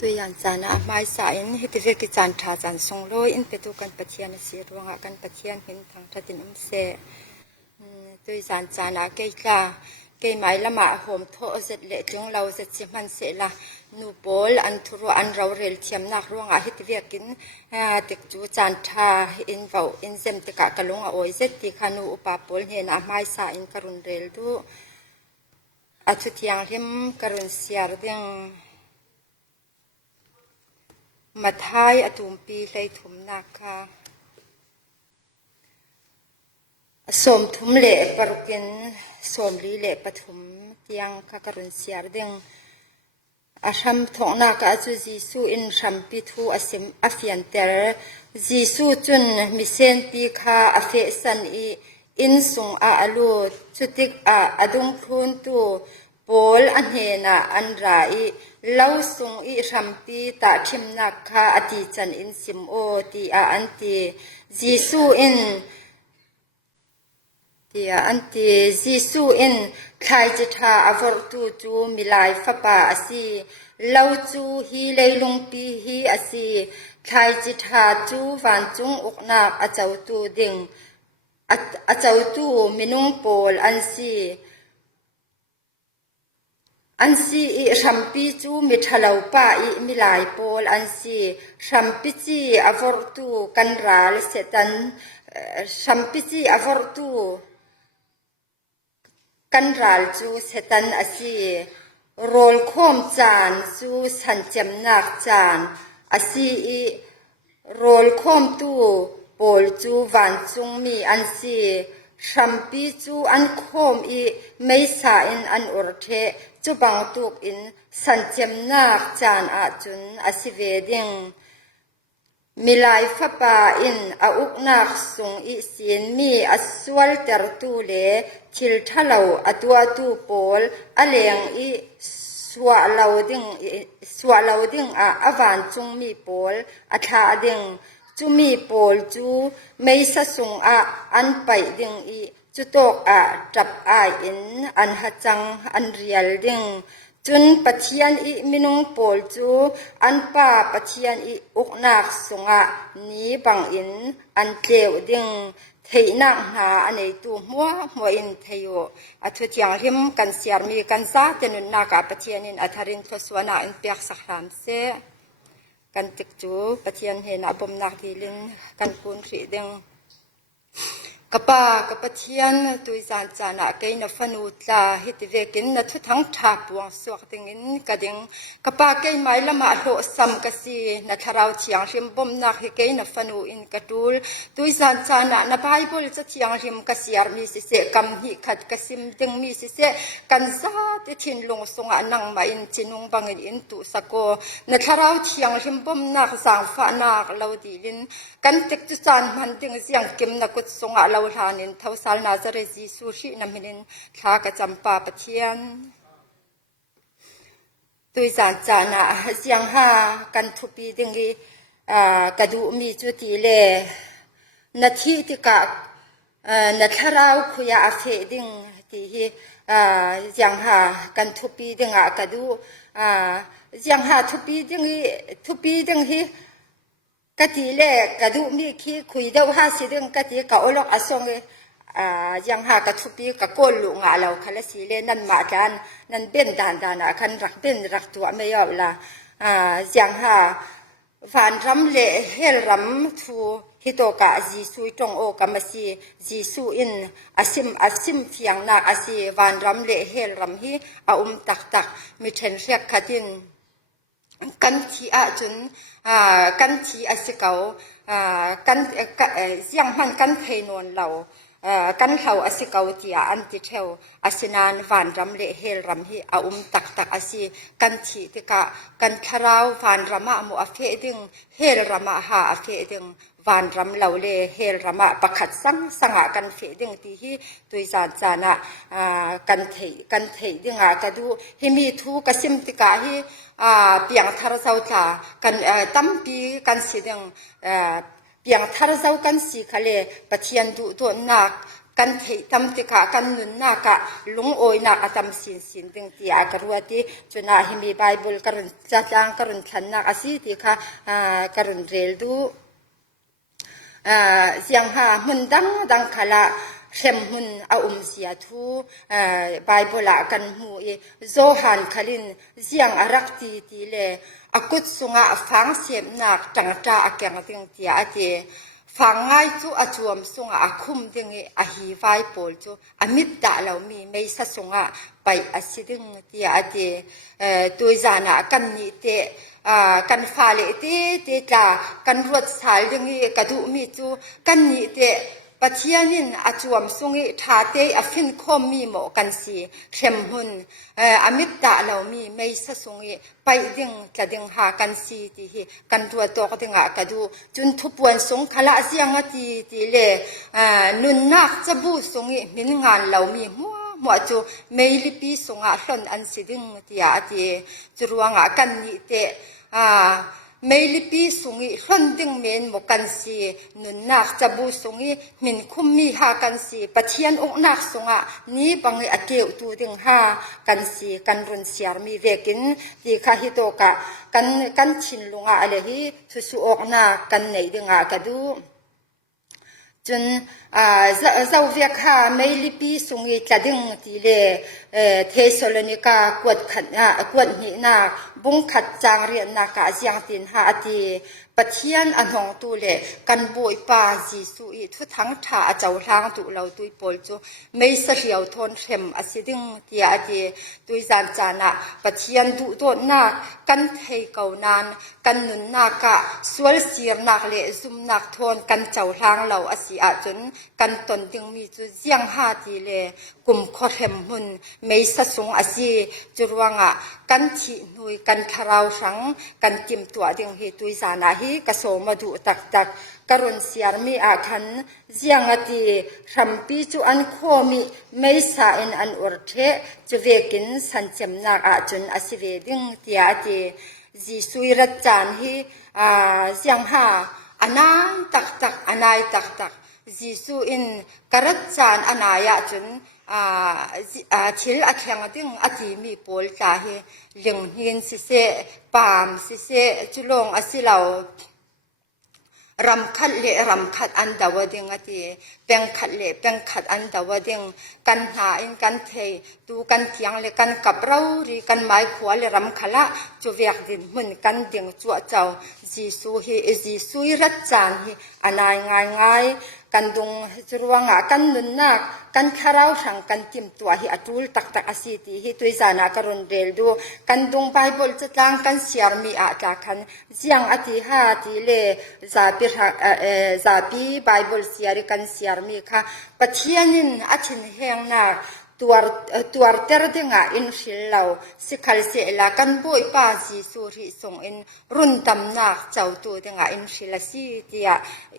ตัวอย่างจานะไม้สายนฮิติเวกิจานทาจานทรงโลยอินเปตุกันปะเทียนเสียรวงกันปะเทียนเห็นทางทัดินอุมเสตัวอย่างจานะเกยกาเกยไม้ละมาโหมโทเสร็จเละจงเราเสร็จสิมันเสละนูโปลอันทุรอันเราเรลเทียมนักรวงฮิติเวกินติกจูจานทาอินเฝ้าอินเซมติกะกะลงโอยเสร็จติคานูอุปาโปลเห็นไม้สายนกรุนเรลดูอัตุเทียงริมกรุนเสียรดิงมาทายอตุมปีเลยถุมนักค่ะสมถุมเละปรุกินสมลีเละปฐุมเตียงค่ะกรุณเสียรดิงอาชัมทองนักอาจุจีสูอินชัมปิทูอาศิมอาเฟียนเตอร์จีสูจุนมิเซนปีค่ะอาเฟสันอีอินสุงอาอลูจุติกอาอดุงพรุนตูโปลอันเฮนาอันราอีเล่าสุงอีรัมปีตาทิมนักค่ะอติจันอินสิมโอตีอาอันตีจีสูอินตีอาอันตีจีสูอินใครจะทาอวรตูจูมิลายฟปาอสีเล่าจูฮีเลยลุงปีฮีอสีใครจะทาจูวันจุงอุกนักอาเจ้าตูดิ่งอาเจ้าตูมินุงโปลอันสีอันซีรัมปีจูมิทะเลาป้าอีมิลายโปลอันซีรัมปีจีอวรตูกันราลเสตันรัมปีจีอวรตูกันราลจูเสตันอซีโรลโคมจานจูสันเจมนักจานอซีโรลโคมตูโปลจูวันจุงมีอันซีรัมปีจูอันโคมอีไม่สาอินอันอุรเทจูบังตุกอินสันเจมนักจานอาจุนอสิเวดิงมิลายฟปาอินอาอุกนักสุงอิสินมีอสวลเตอร์ตูเลทิลทะเลาอตัวตูโปลอเลงอิสวะลาวดิงอาอวานจุงมีโปลอทาดิงจูมีโปลจูไม่สะสุงอาอันไปดิงอีจุตกอาจับอาอินอันหัจังอันเรียลดิงจุนปะเทียนอีมินุงโปลจูอันป้าปะเทียนอีอุกนักสุงอานี้บังอินอันเกวดิงเทนักหาอันในตัวมัวอินเทโยอัทุติยงริมกันเสียรมีกันซาเตนุนนักปะเทียนินอัทารินทศวนาอินเปียกสักรามเสกันติกจูปะเทียนเฮนาบมนักดีลินกันปูนรีดิงกปากปะเทียนตุยจานจานะเกยนฟนูตลาฮิตเวกินนทุทั้งทาปวงสวกติงินกะดิงกปาเกยไม้ละมาโลซัมกะซีนทาราวเทียงริมบมนักเกยนฟนูอินกะตูลตุยจานจานะนไบเบิลจะเทียงริมกะเสียรมีสิเสกัมหิขัดกะซิมติงมีสิเสกันซาติทินลงสงะนังมาอินจินุงบังอินตุสะโกนทาราวเทียงริมบมนักสังฟะนักลาวดีลินกันติกตุจานมันติงเสียงกิมนักกุสงะลาวทานินเท่าสาลนาจาเรจีสุชินำหินทากระจำปาปะเทียนตุยจานจานะเสียงหากันทุปีดิงกีกระดูมีจุติเลนาทีติกะนัทราวคุยอาเฟดิงที่เสียงหากันทุปีดิงกระดูเสียงหาทุปีดิงที่กะติเลกะดูมีคีคุยเดาหาสิดึงกะติกะอลอกอสงยังหากะทุปีกะโกลุงาเราคละสิเลนันมากันนันเป็นดานคันรักเป็นรักตัวไม่ยอมละยังหาฟานรำเลเฮลรำทูฮิโตกะจีซุยตงโอกะมะซีจีซุอินอาซิมเทียงนักอาซีฟานรำเลเฮลรำฮิอาตักมีเทนเรียกคาดินกันทีอาจุนกันทีอาศิเกากันยังมันกันเทนวนเรากันเขาอาศิเกาที่อันติเทวอาศินานวานรำเลเฮลรำฮีอาตักอาศิกันทีติกะกันคาราววานรำมาโมอาเฟดิงเฮลรำมาหาอาเฟดิงวานรำเหลาเลเฮลรำมาประคัดสังกันเฟดิงที่ฮีตุยจานะกันเทดิงกระดูฮิมีทูกสิมติกะฮีเปียงทารเจ้าตากันตั้มปีกันสีดังเปียงทารเจ้ากันสีคะเลปะเทียนดูตัวนัก กันเทตัมติกากันนุนนากะลุงโอยนักอตัมสินสินตึงตีอากรัวติจุนาหิมีไบเบิลกรุนจัจางกรุนทันนักอาศิติค่ะกรุนเรลดูเสียงหามันดังขละเข็มหุ่นอาเสียทูไบเบิลกันหูโซฮันขลินเสียงอารักตีเลอากุศสุงะฟังเสียมนักจังจ้าอาเกียงตึงตีอาเจฟังง่ายจูอาจวมสุงะอาคุมดึงอาฮีไวโปลจูอามิดดาเรามีไม่สัสุงะไปอาศิดึงตีอาเจตัวจานะกันนิเตกันฟาเลเตตากันรวดสายดึงกระดูมีจูกันนิเตปัจเจียนินอาจวมสุงทาเตอฟินคอมมีหมอกันสีเข้มหุนอามิดดาเรามีไม่สัสุงไปดึงจะดึงหากันสีที่กันตัวตัวก็ดึงกระดูจุนทุบวนสงขละเสียงตีเลนุนนักจะบูสุงมินงานเรามีมัวจูไม่ลิปีสงหล่นอันสิดึงที่อาทีจรวงกันนิเตไม่ลิปีสุงิหล่นดึงเมนหมกันสีนุนนักจะบูสุงิมินคุมมีหากันสีปัจเจียนอกนักสงนี้บังอาเกวตูดึงหากันสีกันรุนเสียมีเวกินที่ข้าฮิโตกะกันชินลุงอะไรฮีสุอกนักกันไหนดึงกระดูจนเจ้าเวียกาไม่ลิปีสุงิจะดึงทีเลเทสโลนิกากวดขัดกวดหินาบุงขัดจางเรียนนากาเสียงตินหาทีปัจเจียนอันหงตูเลกันบวยปาจีสุอีทุทั้งท่าเจ้าทางตุเราตุยปอลจูไม่เสียวทนเข็มอสิดึงที่อาทีตุยจานจานะปัจเจียนดุโดนนากันเทเกานานกันนุนนากะสวลเสียนักเลซุมนักทนกันเจ้าทางเราอสิอาจนกันตนดึงมีจูเจียงหาทีเลกลุ่มขอเข็มหุนไม่สะสงอสิจรวงกันฉีนุยกันทาราวสังกันกิมตัวดึงเหตุตุยจานะฮีกระโสมาดูตักกรุณเสียมีอาคันเจียงตีรำปีจูอันโคมีไม่สาอินอันอุรเทจะเวกินสันเจมนักอาจุนอสิเวดิงตีอาตีจีสุยรัจจานฮีเจียงหาอนายตักอนายตักจีสุอินกรัจจานอนายจุนชิลอาเคียงดึงอาทีมีโพลตาฮีเลี้ยงหินสิเสปามสิเสจุลงอสิเหลารำคัดเละรำคัดอันดาวดึงอทีแปงคัดเละแปงคัดอันดาวดึงกันหาอินกันเทตูกันเทียงเลยกันกับเราหรือกันไม้ขวาเลยรำคัดละจูเวียกดินเหมือนกันดึงจั่วเจ้าจีซูฮีจีซูยรัดจานฮีอนายง่ายกันดงจรวงกันนุนนักกันคาราวสังกันติมตัวฮีอัตุลตักอสิติฮีตุยจานากรุนเรลดูกันดงไบเบิลจะตั้งกันเสียร์มีอาจากกันเสียงอธิหาติเลซาปีไบเบิลเสียร์กันเสียร์มีค่ะปัจเจียนินอาชินเฮงนาตัวเตอร์ดึงอินฟิลเราสิคัลเสลากันบ่อยป้าจีสุริส่งอินรุ่นตำนักเจ้าตัวดึงอินฟิลสีเตีย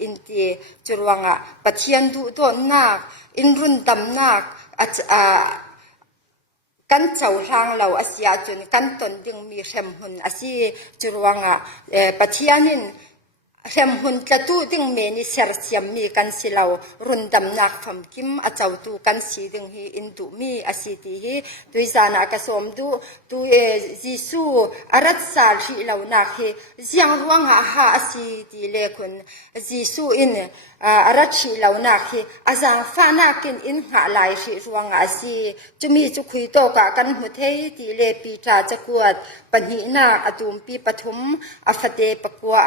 อินตีจรวงปัจเจียนดูโดนนักอินรุ่นตำนักกันเจ้าทางเราอาศัยจนกันตนดึงมีเข้มหุนอาศัยจรวงปัจเจียนินเข้มหุนกระตู้ดึงเมนิเสรเสียมมีกันสิเรารุ่นดำนักฟัมกิมอาเจ้าตูกันสีดึงฮีอินดูมีอาศิติฮีตุยจานากระสมดูตุจิสูอารัตสาลีเรานักฮีเสียงรวงหาอาศิติเลคุณจิสูอินอารัตชีเรานักฮีอาจารย์ฟ้านักินอินหาลายชีรวงอาศิจุมีจุคุยโตกะกันหุเทติเลปีตาจะกวดปัญหินาอตุมปีปฐุมอฟเตปกัว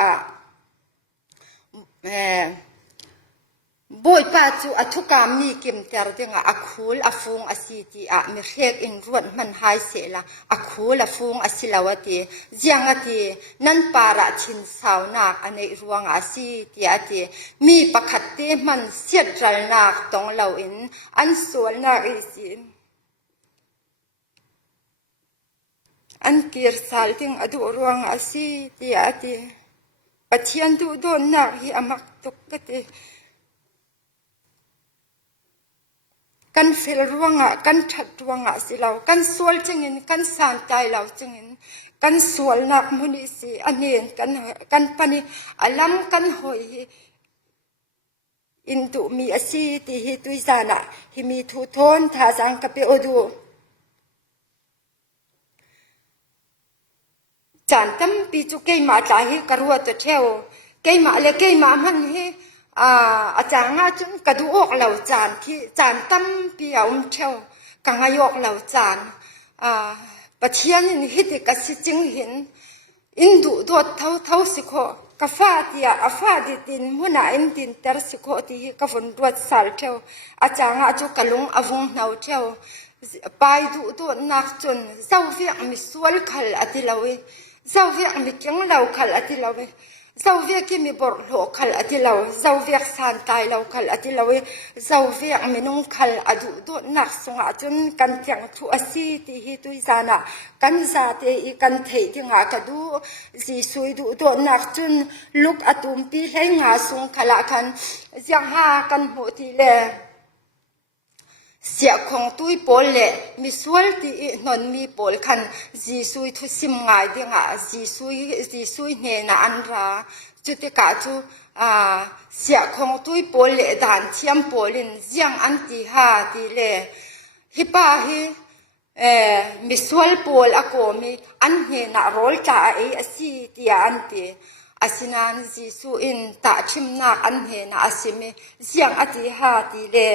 บ่อยป้าจูอัทุกามีกิมเตอร์ดึงอักคูลอฟงอสิติมีเรียกอินรวดมันหายเสละอักคูลอฟงอสิลาวติเจียงอตินั่นปาระชินสาวนักอันในรวงอสิติอติมีประคัตเตมันเสียดรัลนักตองเหล่าอินอันสวนนักอิสิอันเกียร์สาลดึงอดูรวงอสิติอติปัจเจียนดูโดนนักฮีอามักตุกกติกันเฟลรวงกันถัดรวงสิเรากันสวลจึงเงินกันสานใจเราจึงเงินกันสวลนักมุนิสีอันเนียนกันปนิอลัมกันหอย อินตุมีอาซีติฮิตุยซานะฮิมีทุทนทาสังกะเปโอดูจานตั้มปีจุเกยมาตาฮิกรัวตัวเทวเกยมาเลเกยมามันฮิอาจารย์งาจุนกระดูออกเหล่าจานที่จานตั้มปีเอาเทวกังยอกเหล่าจานปะเทียนฮิติกัสิจิงหินอินดูดเท่าสิโคกฟาติอาฟาดิตินมุนาอินดินเตอร์สิโคติฮิกฝนดวดสาลเทวอาจารย์งาจุกลุงอวงเนาเทวไปดูนักจนเจ้าเวียมิสวลขัลอติลาวิเจ้าเวียมิจังเหล่าขัลอติลาวิเจ้าเวียกิมีบอร์โลขัลอติลาวิเจ้าเวียสานตายเหล่าขัลอติลาวิเจ้าเวียมินุ่งขัลอดูนักสงอาจนกันจังทุอสีติฮิตุยซานะกันซาเตอีกันเทติงากดูจีสุยดูนักจนลุกอตุมปีให้งาสงขละกันยังหากันหัวทีเลเสียของตุยปอลเล่มีส่วนที่นนมีปอลคันจีซุยทุสิมง่ายดีงะจีซุยเนน่ะอันราจุดกาจูเสียของตุยปอลเล่ด่านเทียมปอลินยังอันที่หาที่เล่ฮิปาฮิมีส่วนปอลอโกมีอันเนน่ะโรลจ่าไอสีที่อันที่อาศินันจีซุอินตาชิมนักอันเนน่ะอาศิมียังอันที่หาที่เล่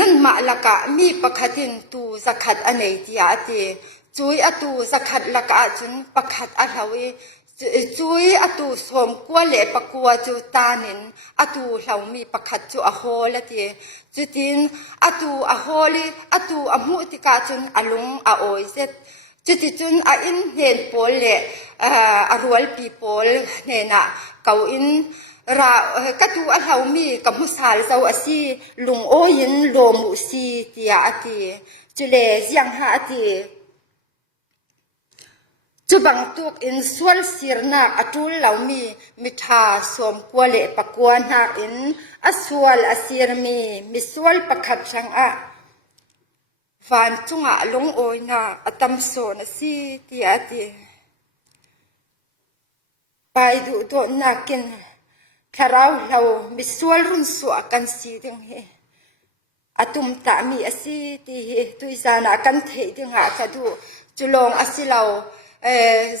นั่นมาละกะมีประคัดินตูสักขัดอันไหนที่อาเตจุยอตูสักขัดละกะจุนประคัดอะไรจุยอตูสมกัวเละปะกัวจูตานินอตูเรามีประคัดจูอโฮละเตจุดินอตูอโฮลีอตูอมุติกาจุนอลุงอโอยเซตจุดจุนอินเห็นปอลเละอรวลปีปอลเนน่ะเกาอินกระตูอาเรามีกับมุสาลเจ้าอาซีลุงโอยินโลมุซีตียอาตีจุเลยังหาอาตีจุบังตุกอินสวลสีรนักอจุลเรามีมิทาสมกัวเละปะกวนหากอินอสวลอสีรมีสวลประคัดช่างอะฟันจุงะลงโอยนาอตัมโซนซีตีอาตีไปดูตัวนักกินคาราเรามีส่วนรุ่นสวกันสีดึงเฮอตุมตามีอาศัยที่ตุยซานากันเทดึงหากระดูจุลองอาศัยเรา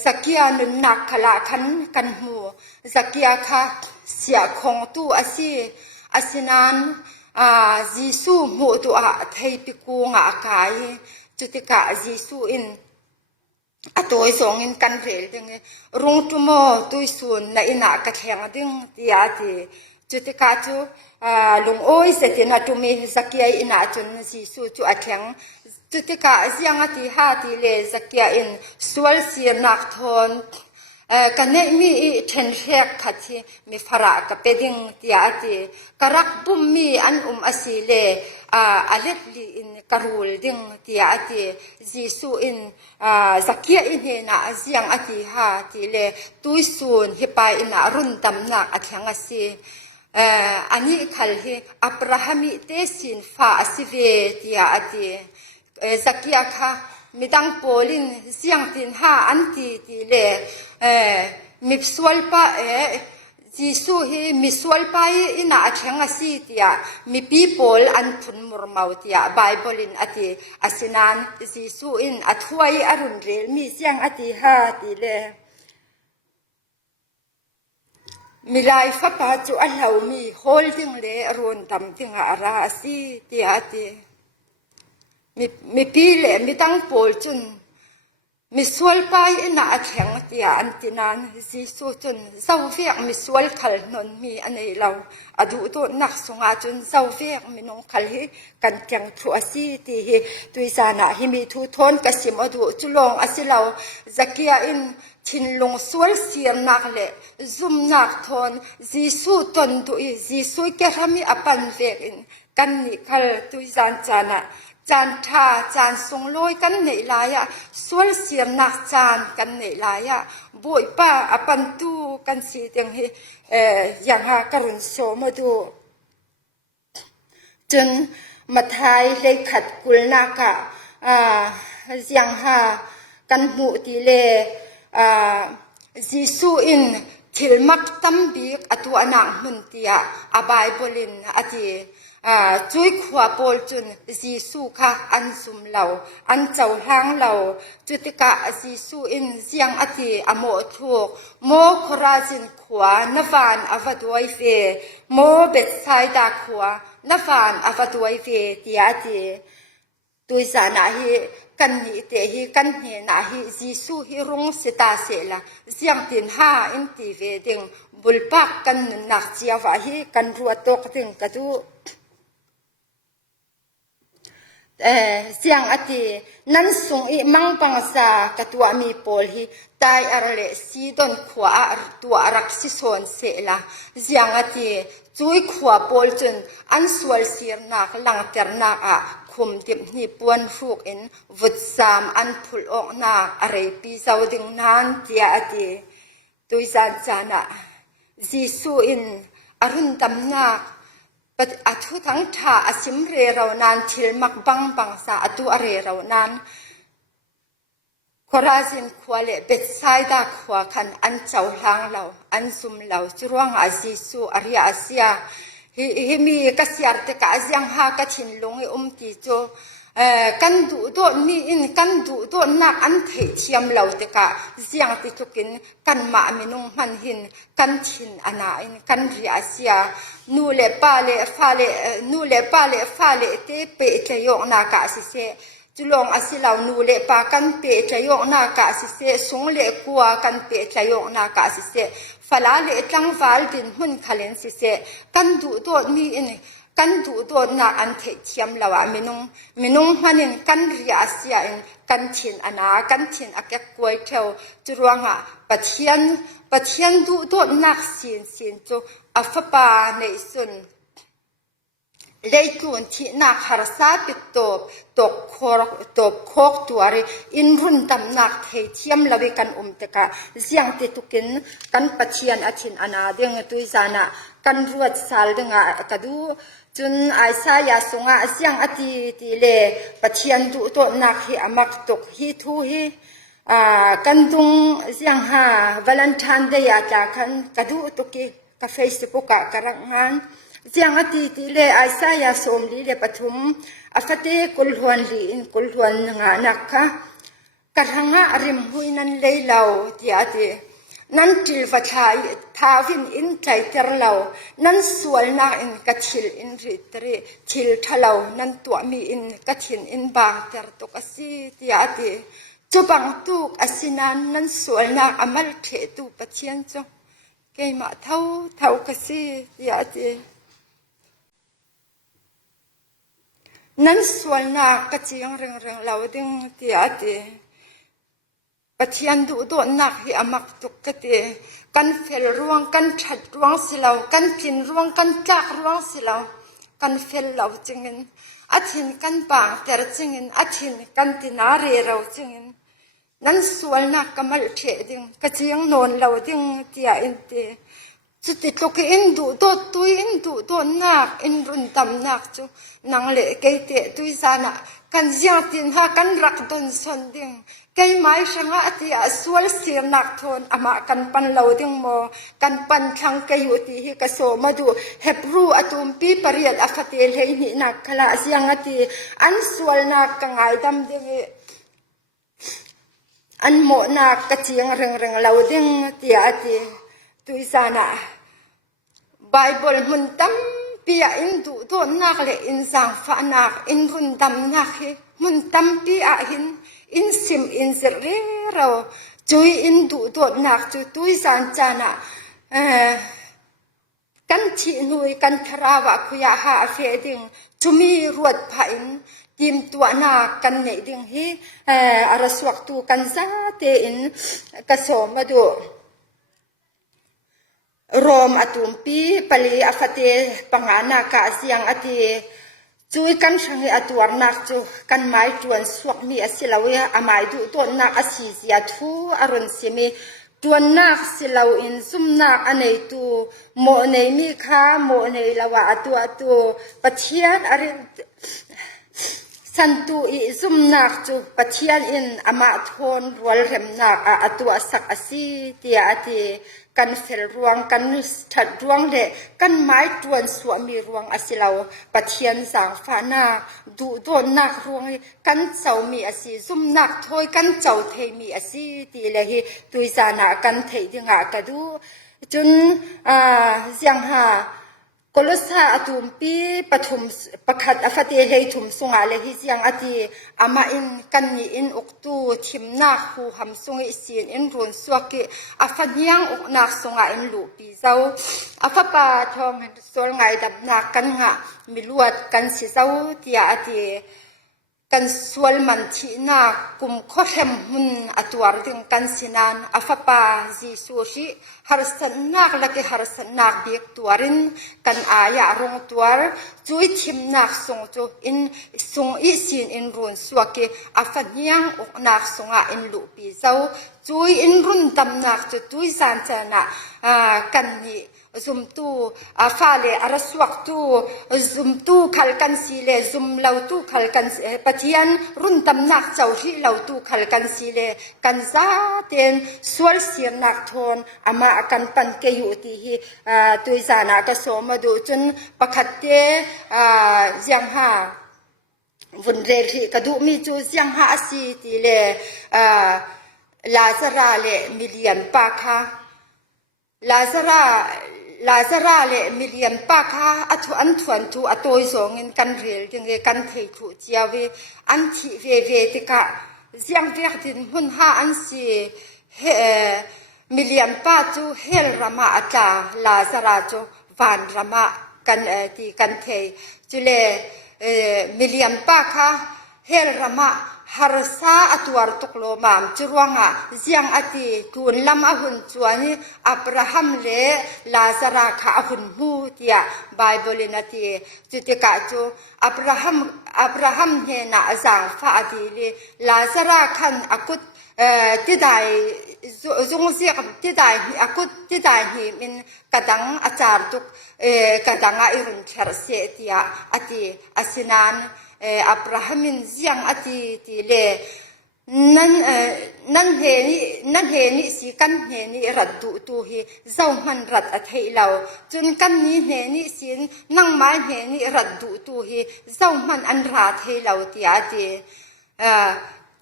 สักยานุนักขลาขันกันหูสักยาค่ะเสียของตู้อาศัยนั้นจีซูหมูตัวไทยปิกูงากายจุติกาจีซูอินตัวสองอินกันเรลดึงรุ่งจุโมตุยส่วนในนักแข่งดึงที่อาทิจุดที่กาจูลุงโอ้ยเสร็จนะจุมีสักยาอินาจุนสิสูจูแข่งจุดที่กาเสียงที่หาที่เลสักยาอินสวลเสียนักทนกันเนี่ยมีเทนเรียกขัดที่มีฟาระกับเป็ดิงที่อาทิกรักบุ้มมีอันอาศิเลอเล็บลีอินกรูลดิงที่อาทิจีสูอินสักยาอินเฮน่ะเสียงอาทิหาที่เลตุยสูนฮิปายอินารุนตำหนักแข่งอาศิอันนี้ขัลฮีอับราฮัมิเตสินฟ้าสิเวที่อาทิสักยาค่ะมีดังโพลินเสียงตินหาอันที่เลมีสวลปะจีสูฮีมีสวลปะอินาแข่งอาศิที่มีปีโพลอันทุนมุรมาวที่ไบเบิลินอธิอาศินันจีสูอินอัทวายอรุณเรลมีเสียงอธิหาที่เลมีลายฟ้าป่าจูอัลเรามีโฮลดิ้งเลรวนดำดิ้งอาราสีที่อธิมีปีเล่มีตั้งโพลจุนมีสวลไปน่าแข็งที่อันที่นั้นจีสูจุนเจ้าเวียกมีสวลขัลนนมีอันนี้เราอดูตัวนักสงอาจุนเจ้าเวียกมีน้องขัลฮีกันแข่งทัวซีที่ตุยซานะฮิมีทุทนกสิมอดูจุลองอาศิเราจักยาอินทินลงสวลเสียนักเล่ซุมนักทนจีสูตนตุยจีสูแกทำมีอปันเวกินกันนี่ขัลตุยซานจานะจานทาจานทรงลอยกันในลายสวลเสียนักจานกันในลายบุยป้าอปันตูกันสีเตียงอย่างหากรุณโสมาดูจนมาทายเลยขัดกุลนากะอย่างหากันหูตีเลจีสูอิน ทิลมักตั้มบีกอตัวนังมุนเตียอาบายบลินอดีจุยขวาโปลจุนจีสูค่ะอันสุมเหลาอันเจ้าหางเหลาจุติกะจีสูอินเสียงอดีอโมทุกโมคราจินขวานฟานอวดวยเฟโมเบ็ดไซดาขวานฟานอวดวยเฟเตียดีตุยสานาฮีกันฮีเตฮีกันเฮนาฮีจีสูฮีรงสตาเสละเสียงตินห้าอินตีเวดิงบุลปักกันนักเจียวาฮีกันรัวตกถึงกระดูเสียงอตินั้นส่งอีมังปังสากตัวมีโพลฮีตายอะไรเลสีดอนขวาตัวรักสิสอนเสละเสียงอติจุยขวาโพลจนอันสวลเสียนักหลังเตอร์นักคุมติบนี่ปวนฟูกอินวุดสามอันพุลออกนักอะไรปีสาวดึงนานเตียอติตุยจานจานะจีสูอินอรุณตำนักอัตุทั้งท่าอาศิมเรเรานานทิลมักบังบังสาอัตุอเรเรานานขราจินขวาเลเบ็ดไซดาขวาคันอันเจ้าหางเราอันซุมเราจรวงอาจีสูอริยาเซียฮิมีกษัตริย์กะยังหากะชินลงตีโจกันดูโดนี่อินกันดูโดนักอันเทียมเราแต่กะยังติทุกินกันมามินุงมันหินกันชินอนาอินกันริอาเซียนูเลปาเลฟาเลนูเลปาเลฟาเลเตเปเตยองนากะสิเซจุลองอาศิลาวนูเลปากันเปเตยองนากะสิเซสงเลกัวกันเปเตยองนากะสิเซฟลาเลตังวาลดินหุ่นขเลนสิเซกันดูโดนี่อินกันดูโดนนักอันเทียมเรามินุงมันอินกันเรียเสียอินกันชินอนากันชินอาเกกวยเทวจรวงปะเทียนดูโดนนักสินจูอัฟปาในสุนเลยตุนที่นักฮาร์ซาปิดตกโคกตัวเรอินรุ่นดำนักเทียมเรากันเตกะเสียงติตุกินกันปะเทียนอาชินอนาเดียงตุยจานะกันรวดสาลดึงกระดูจุนไอซายาสงะเสียงอติเลปะเทียนดูโตนักฮิอมักตกฮิทูฮิกันดุงเสียงหาวาเลนไทน์เดียจากกันกระดูตุกิกับเฟซบุ๊กกระรังงานเสียงอติเลไอซายาสมลีเลปทุมอฟเตกุลหวนลีอินกุลหวนงานักค่ะกระหังริมหุยนันเลยเราที่อตินั่นจิลวัชายทาวินอินใจเตอร์เรานั่นสวยนักอินกัชิลอินริตรีชิลทะเรานั่นตัวมีอินกัชินอินบางเตอร์ตกสีที่อาทิจูบังตุกอสินันนั่นสวยนักอมัลเทตุปัจเจียนจงเกยมาเท่ากสีที่อาทินั่นสวยนักกัจจิงเริงเราดึงที่อาทิปะเทียนดูโดนนักที่อมักตุกกติกันเฟลร่วงกันฉัดร่วงสิเรากันกินร่วงกันจากร่วงสิเรากันเฟลเราจึงอาทินกันบางแต่จึงอาทินกันตินาเรเราจึงนั้นสวยนักกำมัลเทดิงกะจียงนอนเราดิงเตียอินเตจุดติดตกอินดูโดตุยอินดูโดนนักอินรุนตำนักจูนังเละเกยเตตุยซานะกันเสียงตินหากันรักดนสนดิงไกไม้ช่างอาทิตย์สวลเสียนักทนอามากันปันเหลาดิ่งโมกันปันช่างกยุติฮิกโสมาดูเฮบรูอตุมปีปริยัดอคติเฮหินักขละเสียงอาทิตย์อันสวลนักกังไอดำดิ่งอันโมนักกะเจียงเริงเหลาดิ่งตีอาทิตย์ตุยซานะไบเบิลมุนตั้มปีอินดูโดนนักเลอินสังฟ้านักอินรุนดำนักฮิมุนตั้มปีอาหินอินซิมอินเซเรเราจุยอินดูโดนนักจุยตุยสันจานะกันชีนุยกันทราวะคุยาหาเฟดิงจุมีรวดผ่านทีมตัวนักกันในดิงฮีอารสวกตูกันซาเตอินกระสมมาดูโรมอตุมปีปลีอฟเตปังานากาเสียงอติจุยกันช่างอตัวนักจูกันไม้จวนสวกมีอสิลาเวอไม้ดูตัวนักอสีเสียทูอรุณเสมีตัวนักสิลาอินซุมนักอันไหนตูโมในมีค้าโมในละวะตัวปัจเจียนอริ สันตุอิซุมนักจูปัทยันอินอามาทนรัวเรมนักอาตัวสักอสีเตียอติกันเฟลรวงกันถัดรวงเดกันไม้ตวนสวมีรวงอสิเลาปัทยันสังฟานาดูโดนนักรวงกันเจ้ามีอสีซุมนักถอยกันเจ้าเทมีอสีตีเลหิตุยจานากันเทดิงากระดูจนยังหากลสาอตุมปีปฐุมประคัดอฟติเฮทุมสุงอาเลหิยังอติอามาอินกันนีอินอุกตูทิมนาคูหำสุงอิสินอินรุนสวกิอฟัดยังอุกนักสุงอาอินลูปีเจ้าอฟปาทองโซลไงดับนักกันงะมิลวดกันสิเจ้าเตียอติกันสวลมันทีนากุมข้อเข็มหุ่นอตัวดึงกันสินานอฟปาจีสูชิฮาร์สันนักละqueฮาร์สันนักเบียกตัวรินกันอายารงตัวจุยทิมนักส่งจูอินส่งอิสินอินรุนสวกอฟันยังอุกนักส่งอินลูปีเจ้าจุยอินรุนตำนักจุยสันเจนะกันนี้ซุมตูฟ้าเลอรสวักตูซุมตูขัลกันสีเลซุมเหลาตูขัลกันปะเทียนรุ่นตำนักเจ้าที่เหลาตูขัลกันสีเลกันซาเตนสวลเสียนักทนอามากันปันเกยุตีฮีตุยจานากระโสมาดูจนประคัดเตยังหาวันเรที่กระดูมีจูยังหาสีตีเลลาซาราเลมิเลียนปาคาลาซาราเลมิเลียนปาคาอัตุอันทวนทูอัตโอยสงเงินกันเรียลยังกันเทถุเจียเวอันที่เวติกะยังเวกดินหุ่นหาอันสีมิเลียนปาจูเฮลรามาอัตาลาซาราจูวันรามากันที่กันเทจุเลมิเลียนปาคาเฮลรามาฮาร์ซาอตัวร์ตุกโลมามจรวงะยังอติทูนลำอหุนจวนอับราฮัมเลลาซาราคาอหุนมูติยาไบเบิลนาทีจุดกะจูอับราฮัมเฮน่าจังฟาดีเลลาซาราคันอกุตที่ได้จงเสียกับที่ได้อกุตที่ได้หิมินกระดังอาจารย์ตุกกระดังอิรุนเชร์เซติยาอติอาศินานอับราฮัมินยังอติติเลนั่นเฮนี่สิกันเฮนี่รัดดูตูฮีเจ้ามันรัดอัฐิเราจนกันนี้เฮนี่สินนั่งไม้เฮนี่รัดดูตูฮีเจ้ามันอันรัดให้เราตีอาติ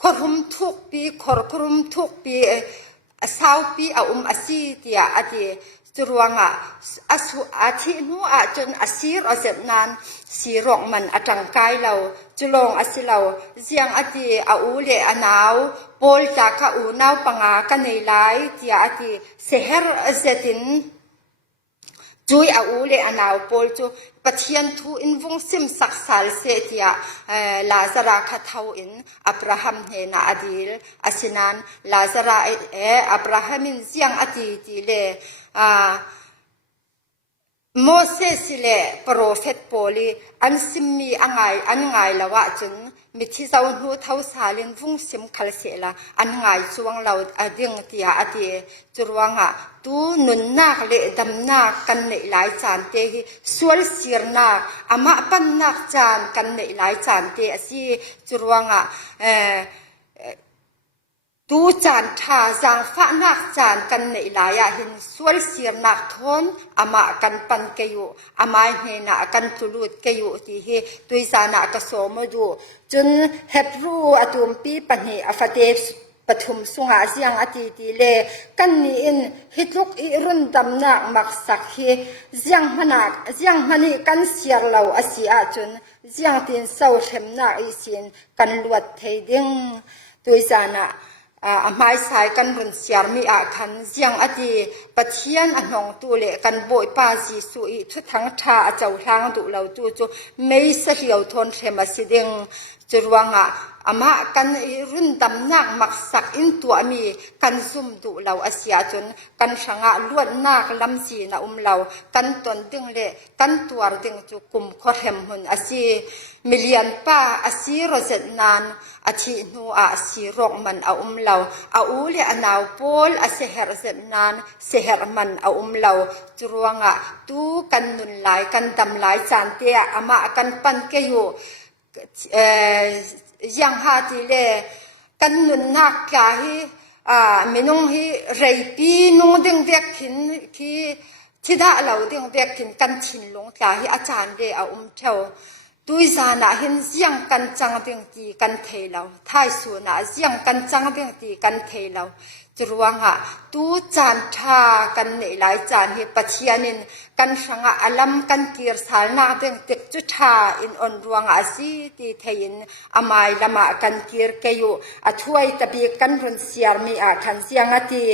ขรุมทุกปีขรุมทุกปีสาวปีอาศีตีอาติจรวงะอาทินูจนอาศีรอเสนานสีรองมันจังกายเราจุลงอาศิเราเสียงอติอูเลอนาวโปลจากอูนาวปังอากันในไลที่อติเซฮร์เซตินจุยอูเลอนาวโปลจูปัทยันทูอินวงซิมสักสาลเซติยาลาซาราคาทาวอินอับราฮัมเฮนาอดีลอาศินันลาซาราอับราฮัมินเสียงอติติเลโมเสสเลโปรเฟตโปลีอันซิมมีอันไงละวะจนมิที่เจ้าหูเท้าสาลินฟุ้งซิมคัลเสละอันไงจวงเราดึงที่อาทิจรวงะตูนุนนักเลดำนักกันในหลายจานเตะสวลเสียนักอามาปันนักจานกันในหลายจานเตะสิจรวงะตูจานท่าจางฟ้านักจานกันในหลายหินสวลเสียนักทนอามากันปันเกยุอามาเฮนักกันตุลุดเกยุที่เฮตุยจานักสมดูจนเฮบรูอตุมปีปัญหาอฟเตสปฐุมสุงอาเสียงอติติเลกันนี้อินฮิตุกอิรุนดำนักมักสักเฮเสียงมันีกันเสียเราอาศิอาจนเสียงตินเศร้าเข็มนักอิสินกันลวดเทดิงตุยจานะหมายสายกันรุนเสียมีอาคันเสียงอดีปะเทียนอันหงตัวเละกันโบยปาจีสุยทุทั้งชาเจ้าทางดุเราจูจูไม่เสียวทนเทมาสิเดงจรวงอามากันรุ่นดำนักมักสักอินตัวมีกันซุ่มดุเราอาเซียจนกันช่างล้วนนักลำสีนะเรากันตนดึงเละกันตัวดึงจุกุมขอเห็มหุนอาซีมิเลียนป้าอาซีโรเซตนานอาทินูอาซีรกมันเราอูเลอนาวโปลอาเซเฮรเซตนานเซเฮรมันเราจรวงตูกันนุนหลายกันดำหลายจานเตียอามากันปันเกยู yang ha ti le kan nun nak ka hi minung hi reipi nung ding vek khin ki thida lo ding vek khin kan thin long ka hi achan le a theu tui zana hin ziang kan chang ding ti kan theilo thai su na ziang kan chang ding ti kan theilo churuanga tu chan tha kan nei lai chan hi pathianin kan sanga alam kan kir sal na ding tek chu tha in on ruanga si ti thein amai lama kan kir kayu athuai tabi kan run siar mi a than ziang ati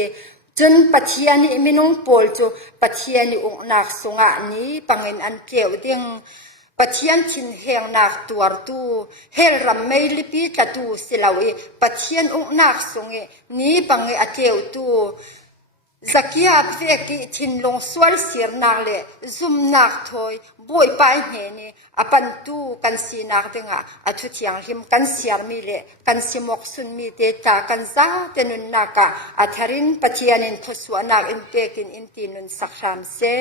chun pathiani minung pol chu pathiani ung nak sunga ni pangin an keu ding pathian thin heng nak tuar tu hel ram mei lipi tatu silawi pathian ung nak sunge ni pange ateu tu zakia veki thin long swal sir nak le zum nak thoi boi pai he ni apan tu kan si nak denga athu thiang him kan siar mi le kan simok sun mi te ta kan za tenun naka atharin pathianin thoswa nak in pekin in tinun sakram se